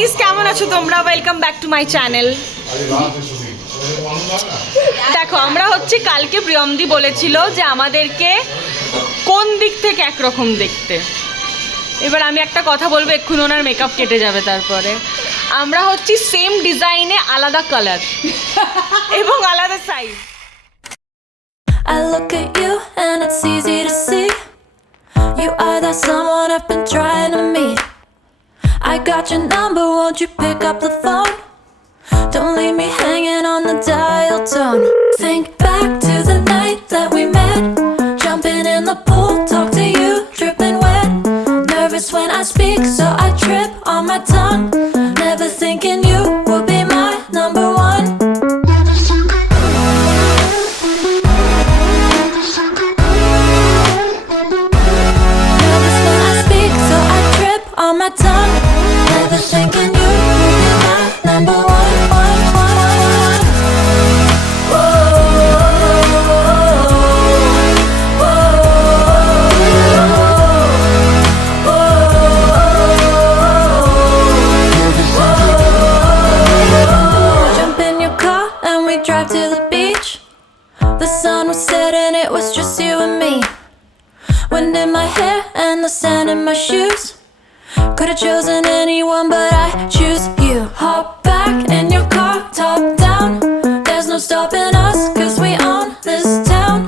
Guys, কেমন আছো তোমরা? Welcome back to my channel. দেখো, আমরা হচ্ছে কালকে প্রিয়মদি বলেছিল যে আমাদেরকে কোন দিক থেকে একরকম দেখতে। এবার আমি একটা কথা বলবো, এক্ষুনি ওনার মেকআপ কেটে যাবে। তারপরে আমরা হচ্ছি সেম ডিজাইনে, আলাদা কালার এবং আলাদা size. I look at you and it's easy to see you are that someone I've been trying to meet. I got your number, won't you pick up the phone? Don't leave me hanging on the dial tone. Think back to the night that we met, jumping in the pool, talk to you, dripping wet. Nervous when I speak, so I trip on my tongue. Never thinking you would be my number one. Nervous when I speak, so I trip on my tongue. Never thinking you would be my number one, one, one, one. Jump in your car and we drive to the beach. The sun was setting, it was just you and me. Wind in my hair and the sand in my shoes. Could've chosen anyone, but I choose you. Hop back in your car, top down. There's no stopping us, 'cause we own this town.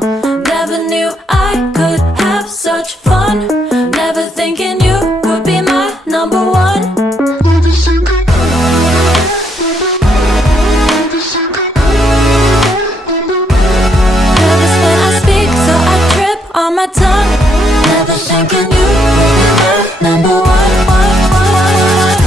Never knew I could have such fun. Never thinking you would be my number one. Nervous when I speak, so I trip on my tongue. Never thinking you would be my number one, one, one, one.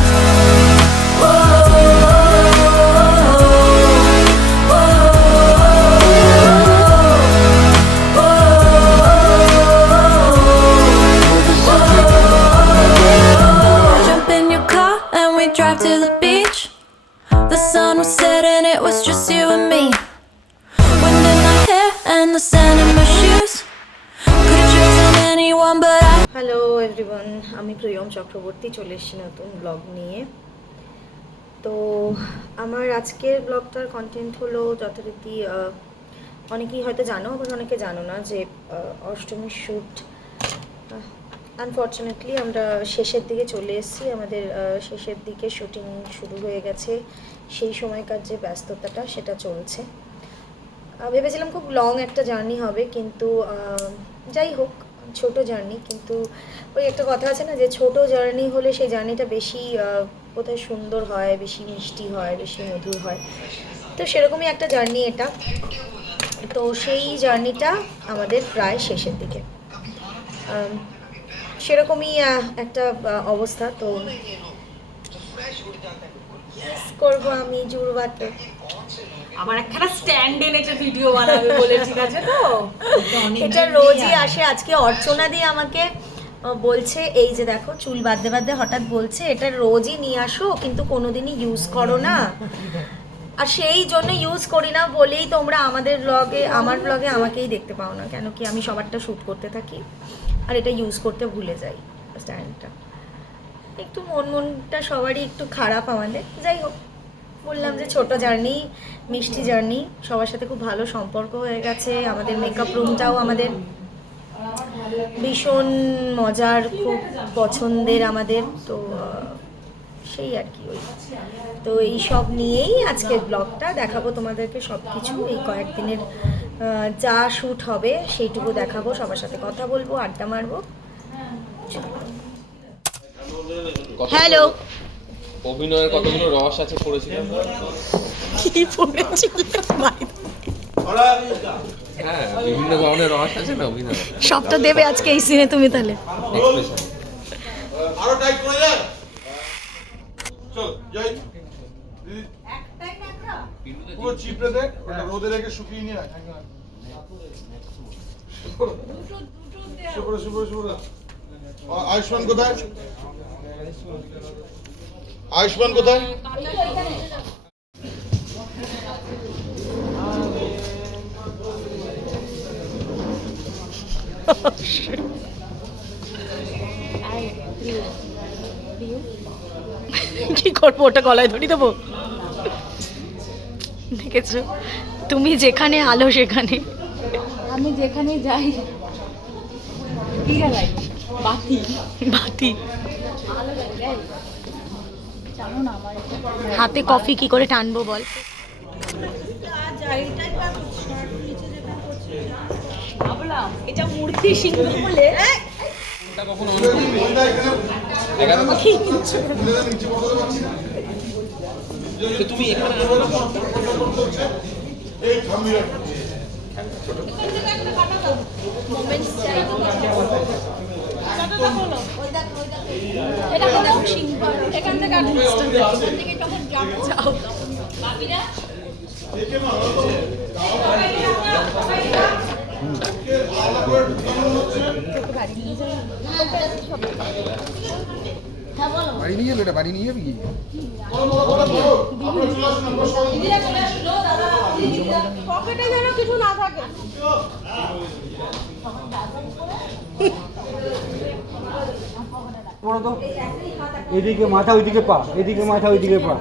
Jump in your car and we drive to the beach. The sun was setting, it was just you and me. Wind in my hair and the sand in my shoes. Could've chosen anyone, but I. Hello everyone, আমি প্রিয়ম চক্রবর্তী চলে এসেছি নতুন blog নিয়ে। তো আমার আজকের ব্লগটার content হলো যথারীতি, অনেকেই হয়তো জানো, আবার অনেকে জানো না, যে অষ্টমীর শ্যুট আনফর্চুনেটলি আমরা শেষের দিকে চলে এসেছি। আমাদের শেষের দিকে শুটিং শুরু হয়ে গেছে। সেই সময়কার যে ব্যস্ততাটা সেটা চলছে। ভেবেছিলাম খুব লং একটা জার্নি হবে, কিন্তু যাই হোক, ছোট জার্নি। কিন্তু ওই একটা কথা আছে না, যে ছোট জার্নি হলে সেই জার্নিটা বেশি বোধহয় সুন্দর হয়, বেশি মিষ্টি হয়, বেশি মধুর হয়। তো সেরকমই একটা জার্নি এটা। তো সেই জার্নিটা আমাদের প্রায় শেষের দিকে, সেরকমই একটা অবস্থা। তো করবো আমি জুড়বাতে আমার একটা স্ট্যান্ড এনেছে ভিডিও বানাবে বলে, ঠিক আছে? তো এটা রোজই আসে। আজকে অর্চনা দিয়ে আমাকে বলছে, এই যে দেখো চুল বাঁধতে বাঁধতে হঠাৎ বলছে এটা রোজই নিয়ে আসো, কিন্তু কোনোদিনই ইউজ করো না। আর সেই জন্য ইউজ করি না বলেই তোমরা আমাদের ব্লগে, আমার ব্লগে আমাকেই দেখতে পাও না, কেন কি আমি সবারটা শ্যুট করতে থাকি আর এটা ইউজ করতে ভুলে যাই। স্ট্যান্ডটা একটু মনটা সবারই একটু খারাপ আমাদের। যাই হোক, বললাম যে ছোট জার্নি, মিষ্টি জার্নি, সবার সাথে খুব ভালো সম্পর্ক হয়ে গেছে। আমাদের মেকআপ রুমটাও আমাদের ভীষণ মজার, খুব পছন্দের আমাদের। তো সেই আর কি, ওই তো এই সব নিয়েই আজকের ব্লগটা দেখাবো তোমাদেরকে। সব কিছু এই কয়েকদিনের যা শ্যুট হবে সেইটুকু দেখাবো, সবার সাথে কথা বলবো, আড্ডা মারবো। হ্যালো, অভিনয়ের কতগুলো রস আছে পড়েছিলাম। কি পড়েছিলে? হ্যাঁ, বিভিন্ন ধরনের রস আছে না অভিনয়। সবটা দেবে আজকে এই সিনে তুমি তাহলে। এক্সপ্রেশন আরো টাইট করে যান। চল যাই দিদি, পুরো চিপড়ে দে, ওটা রোদে রেখে শুকিয়ে নিয়ে আয়। শুভ্র শুভ্র শুভ্র। আয়ুষ্মান কোথায়? আয়ুষ্মান কোথায়? কি করবো, ওটা গলায় ধরি দেবো? দেখেছো, তুমি যেখানে আলো সেখানে। আমি যেখানে যাই বাতি বাতি। হাতে কফি কি করে টানবো বল? ভাবলাম এটা মূর্তি সিংহ বলে। ওটা কখন অন করবি? 11 তো তুমি এখানে আনো না। এই থামবি না। বাড়ি নিয়ে যাবে, এটা বাড়ি নিয়ে যাবি কি? এদিকে মাথা ওইদিকে পা, এদিকে মাথা ওইদিকে পা,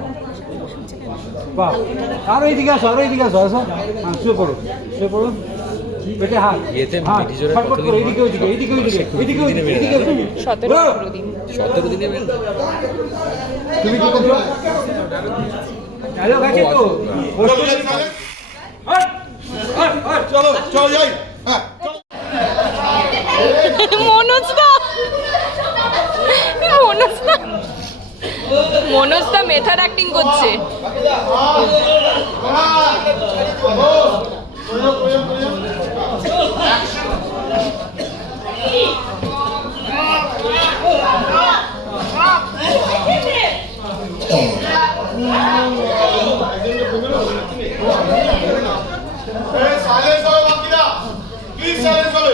পা আর ওইদিকে আসো, আর ওইদিকে আসো, আসো। হ্যাঁ, শুয়ে পড়ো, শুয়ে পড়ো। পেটে হাত, হাত ছটফট করো, এদিকে ওইদিকে, এদিকে ওইদিকে, এদিকে ওইদিকে, এদিকে ওইদিকে। 17 দিন। 17 দিনে বের। তুমি কি করছো? হ্যালো, কাছে তো চলো চলো যাই। হ্যাঁ মনোজদা মেথড অ্যাক্টিং করছে। সাইলেন্স হবে বাকিরা, প্লিজ সাইলেন্স হবে।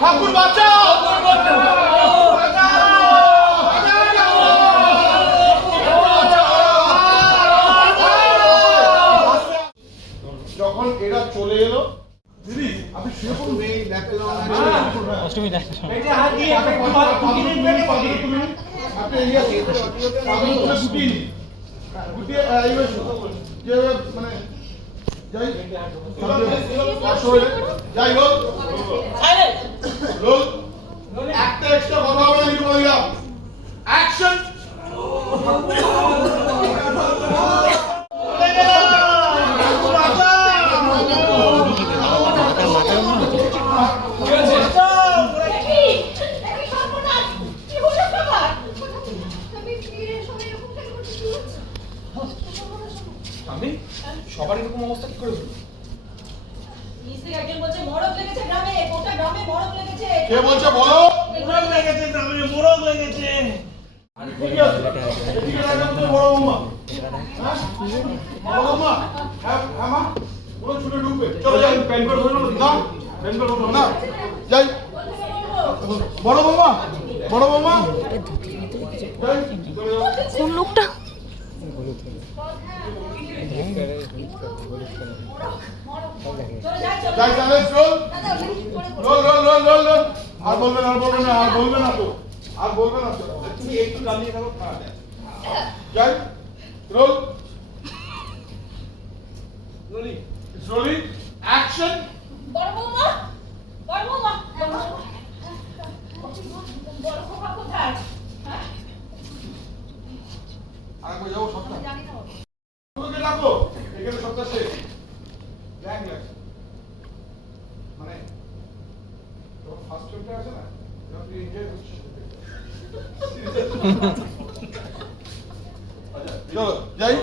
ঠাকুর বাঁচাও। যখন এরা চলে এলো, দিদি আপনি শুয়ে পড়ুন। অষ্টমী দেখ, পেটে হাত দিয়ে আপনি এগিয়ে আসুন। আপনি গুটিয়ে নিন। গুটিয়ে এইভাবে শুনুন। যেভাবে মানে যাই যাই হোক, লোক একটা এক্সট্রা কথা হবে না, কিন্তু বলে দিলাম অ্যাকশন। আমি সবার এরকম অবস্থা কি করে হলো? কে বলছে বলো? ঠিক আছে, একদম তুমি বড় বৌমা। হ্যাঁ? বড় বৌমা? হ্যাঁ, হ্যাঁ মা? পুরো ছুটে ঢুকবে। চলো যাই। না, না, যাই। বড় বৌমা? বড় বৌমা? যাই। কোন লোকটা? যাই, silence, roll. Roll, roll, roll, roll, roll. আর বলবে না, আর বলবে না, আর বলবে না তো। আর বলবে না তো। তুমি একটু দাঁড়িয়ে থাকো। হ্যাঁ। যাই। Roll. It's rolling. Action. আরেকবার যাবো সবটা। তোকে ডাকো। এখানে সবটা শেষ। দেখ দেখ। মানে তোর ফার্স্ট চ্যাপ্টার আছে না? এটা তুই এনজয় করছিস। আচ্ছা, চলো যাই।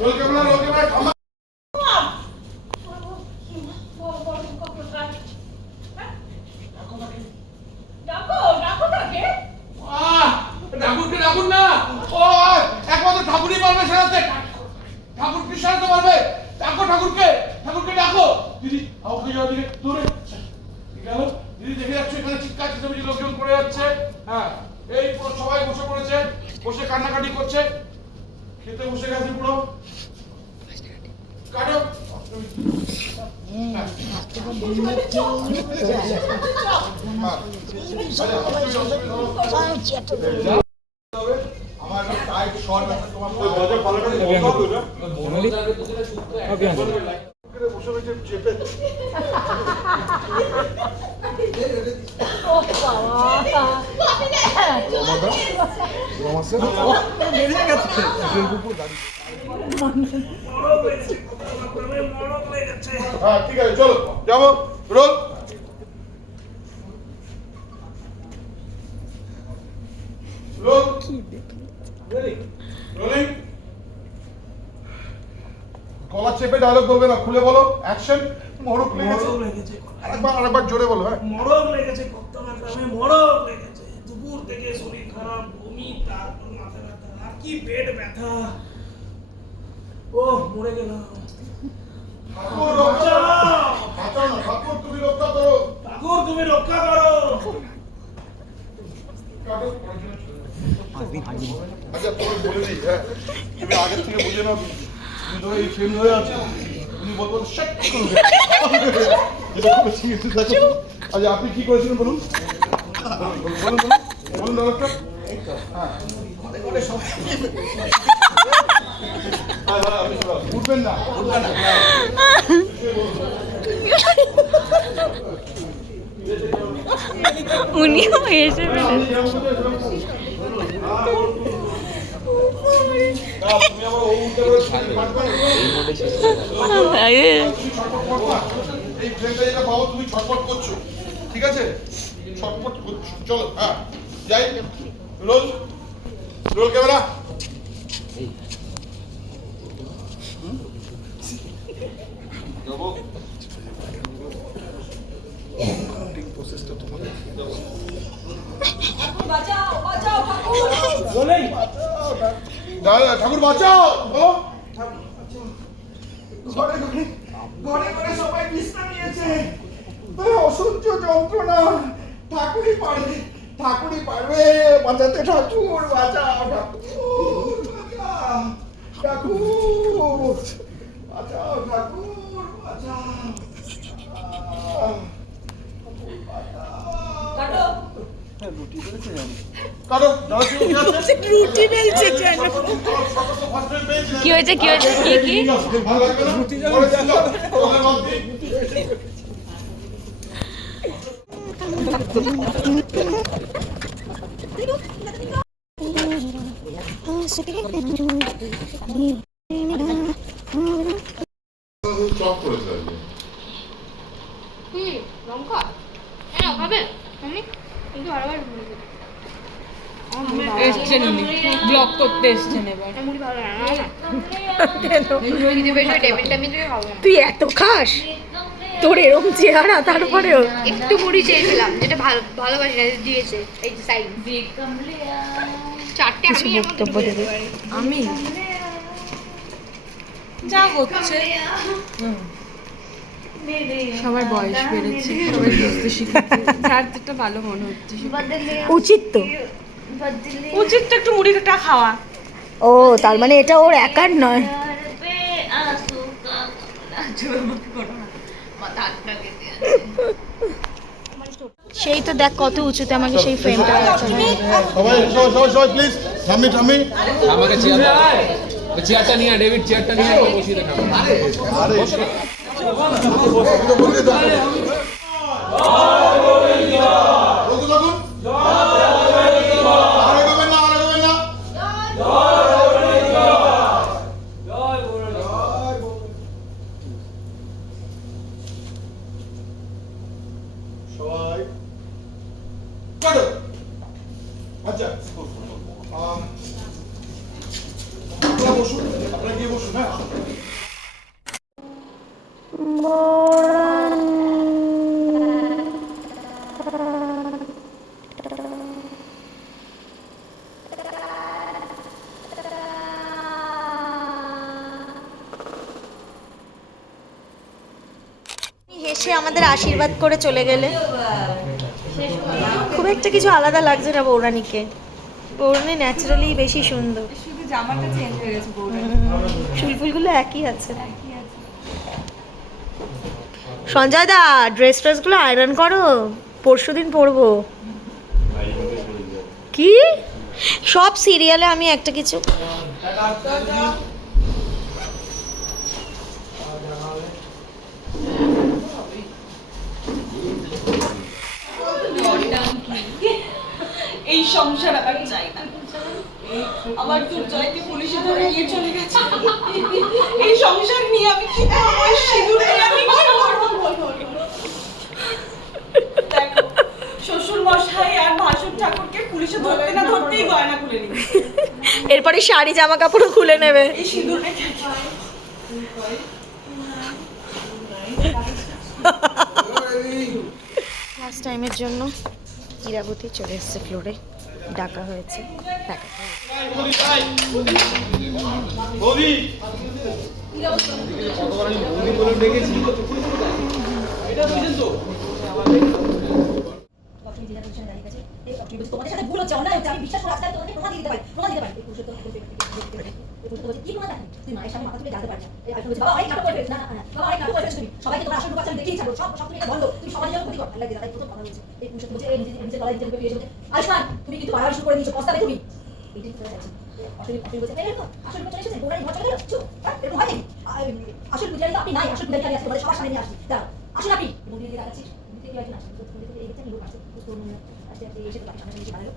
রোল ক্যামেরা থামা। ঠাকুরকে ডাকুন না। ও একমাত্র ঠাকুরই পারবে সারাতে। ঠাকুর কি সারাতে পারবে? ডাকো ঠাকুরকে। ঠাকুরকে ডাকো। দিদি ওকে যাও দিকে দূরে গেল। দিদি দেখে যাচ্ছে এখানে চিৎকার চেঁচামেচি লোকজন পড়ে যাচ্ছে। হ্যাঁ, এই পুরো সবাই বসে পড়েছে, বসে কান্নাকাটি করছে। খেতে বসে গেছে পুরো কাটো আমার টাইট শর্ট আছে তোমার গজা পালাটা ওকে বসে রয়েছে চেপে হ্যাঁ ঠিক আছে চলো যাবো রোল রোল রোলিং গলা চেপে ডায়লগ বলবে না খুলে বলো অ্যাকশন মরক লেগেছে আরেকবার জোরে বলো হ্যাঁ মরক লেগেছে কত্তনা গ্রামে মরক লেগেছে দুপুর থেকে শরীর খারাপ বমি তারপর মাথা ব্যথা আর কি পেট ব্যথা ও মরে গেলাম ঠাকুর রক্ষা বাঁচাও না ঠাকুর তুমি রক্ষা করো ঠাকুর তুমি রক্ষা করো কাটো আচ্ছা তোমাকে বলে দিই হ্যাঁ তুমি আগের থেকে বুঝে নাও তুমি ধরো এই ফ্রেম ধরে আছো তুমি বলবো শাট করবে এটা করেছি দেখো আচ্ছা আপনি কি করেছিলেন বলুন বলুন বলুন ডাক্তার হ্যাঁ উঠবেন না উনিও এসে এই ফ্রেমটা যেটা পাবো তুমি ছটফট করছো ঠিক আছে ছটফট করছো চলো হ্যাঁ যাই রোল রোল ক্যামেরা ঠাকুর বাঁচাও বলো ঘরে ঘরে ঘরে ঘরে সবাই বিশ্রাম নিয়েছে অসহ্য যন্ত্রণা ঠাকুরই পারবে বাঁচাতে ঠাকুর বাঁচাও ঠাকুর বাঁচাও ঠাকুর বাঁচাও ঠাকুর বাঁচাও কাটো রুটি বেলছে কেন কি হয়েছে কি হয়েছে কি কি ভালো লাগবে না রুটি যাবে চপ করেছে কি লঙ্কা হ্যাঁ খাবে আমি কিন্তু বারবার এসছেন উনি ব্লগ করতে এসছেন এবার মুড়ি ভালো না না টেবিলটা আমি দিয়ে খাবো তুই এত খাস তোর এরকম চেহারা তারপরেও একটু মুড়ি চেয়েছিলাম যেটা ভালো ভালোবাসি না দিয়েছে এই যে সাইড চারটে আমি এর মধ্যে ঢুকে যেতে পারি। আমি যা হচ্ছে সবার বয়স বেড়েছে সবাই বুঝতে শিখেছে যার যেটা ভালো মনে হচ্ছে উচিত তো উচিত তো একটু মুড়িটা খাওয়া ও তার মানে এটা ওর একার নয় সেই তো দেখ কত উঁচুতে আমাকে সেই ফ্রেমটা সবাই সবাই সবাই প্লিজ ঠাম্মি ঠাম্মি আমাকে চেয়ারটা নিয়ে ডেভিড চেয়ারটা নিয়ে বসিয়ে দেখা আরে বলতে দাও বলতে থাকুন আরে গোবেন না সবাই কাটো আচ্ছা আপনারা বসুন আপনারা গিয়ে বসুন হ্যাঁ হেসে আমাদের আশীর্বাদ করে চলে গেলে খুব একটা কিছু আলাদা লাগছে না বৌরানীকে বৌরানী ন্যাচারালি বেশি সুন্দর জামাটা চেঞ্জ হয়ে গেছে বউটার। চুলফুলগুলো একই আছে। সঞ্জয় দা, ড্রেস ট্রেসগুলো আয়রন করো, পরশুদিন পরবো। কি সব সিরিয়ালে আমি একটা কিছু এই সংসার আর চাই না। আমার দুর্জয়কে পুলিশে ধরে নিয়ে চলে গেছে। এই সংসার নিয়ে আমি কি করবো? এই সিঁদুর নিয়ে আমি কি করবো? দেখো, শ্বশুর মশাই আর ভাসুর ঠাকুরকে পুলিশে ধরতে না ধরতেই গয়না খুলে নিবে। এরপরে শাড়ি জামা কাপড়ও খুলে নেবে। এই সিঁদুর রেখে ফার্স্ট টাইমের জন্য ইরাবতী চলে এসেছে ফ্লোরে, ডাকা হয়েছে। বৌদি তোমাদের সাথে ভুল হচ্ছে, অন্যায় হচ্ছে, আমি বিশ্বাস করে আজকে তোমাকে প্রমাণ দিতে পারি, প্রমাণ দিতে পারি। এই পুরুষত্ব কি প্রমাণ দেখেন? তুই মায়ের সামনে মাথা তুলে জানতে পারছিস। এই আইফোন বাবা অনেক নাটক করে ফেলেছিস। না বাবা অনেক নাটক করে ফেলেছিস। তুমি সবাইকে তোমার আসল রূপ আমি দেখেই ছাড়বো। সব তুমি এটা বন্ধ, তুমি সবাই যেন ক্ষতি কর। আল্লাহ দাদা প্রথম কথা বলছে, এই পুরুষত্ব বলছে এই নিজে লড়াই নিজে ফিরে এসে আয়ুষ্মান তুমি কিন্তু বাড়াবাড়ি শুরু করে দিয়েছো, পস্তাবে তুমি। এইটাই করে যাচ্ছে। আসলে বলছে এই তো আসল রূপ চলে এসেছে, বোরাই ঘর চলে গেল। চুপ, এরকম হয় নাকি? আসল পূজারি তো আপনি নাই, আসল পূজারি আসছে, তোমাদের সবার সামনে নিয়ে আসছি। দাঁড়াও, আসুন আপনি মন্দিরে দিয়ে দেখাচ্ছিস। মন্দিরে কি আছে না? এই হচ্ছে লোক আসছে, তোর মনে আসছে এসে তো সামনে নিয়ে বাড়ালো।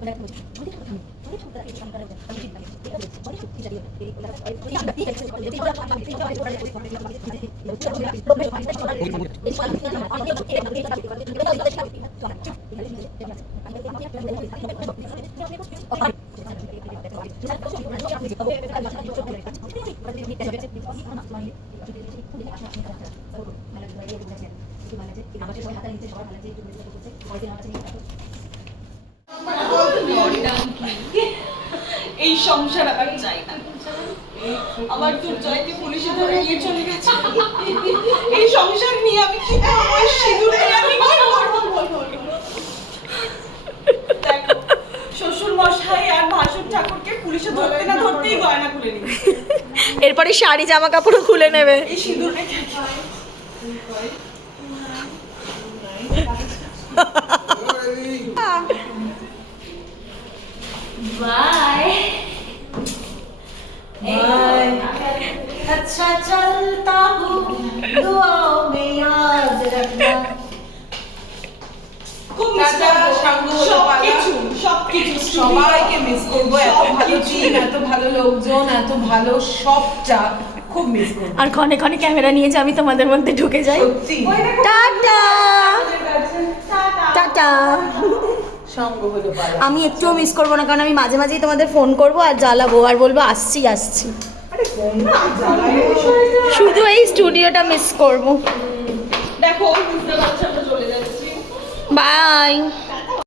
মানে অনেক কথা আমি অনেক কথা এই সংকারে আমি ঠিক লাগে ঠিক আছে অনেক কিছু জানি এই এই সংসার আর চাই না। আমার দুর্জয়কে পুলিশে ধরে নিয়ে চলে গেছে। এই সংসার নিয়ে আমি কি করবো? এই সিঁদুর নিয়ে আমি কি করবো? দেখো, শ্বশুর মশাই আর ভাসুর ঠাকুরকে পুলিশে ধরতে না ধরতেই গয়না খুলে নিবে। এরপরে শাড়ি জামা কাপড়ও খুলে নেবে। এই সিঁদুর রেখে बाय बाय अच्छा चलता हूँ दुआओं में याद रखना। খুব মিস করবো সবকিছু সবাইকে মিস করবো, এত ভালো টিম, এত ভালো লোকজন, এত ভালো সবটা খুব মিস করবো। আর ক্ষণে ক্ষণে ক্যামেরা নিয়ে যে আমি তোমাদের মধ্যে ঢুকে যাই। সত্যি টাটা টাটা। সঙ্গ হলো পালা। আমি একটুও মিস করবো না, কারণ আমি মাঝে মাঝেই তোমাদের ফোন করবো আর জ্বালাবো আর বলবো আসছি আসছি। আরে ফোন না জ্বালাই শুধু এই স্টুডিওটা মিস করবো। দেখো বুঝতে পারছো আমরা চলে যাচ্ছি। বাই।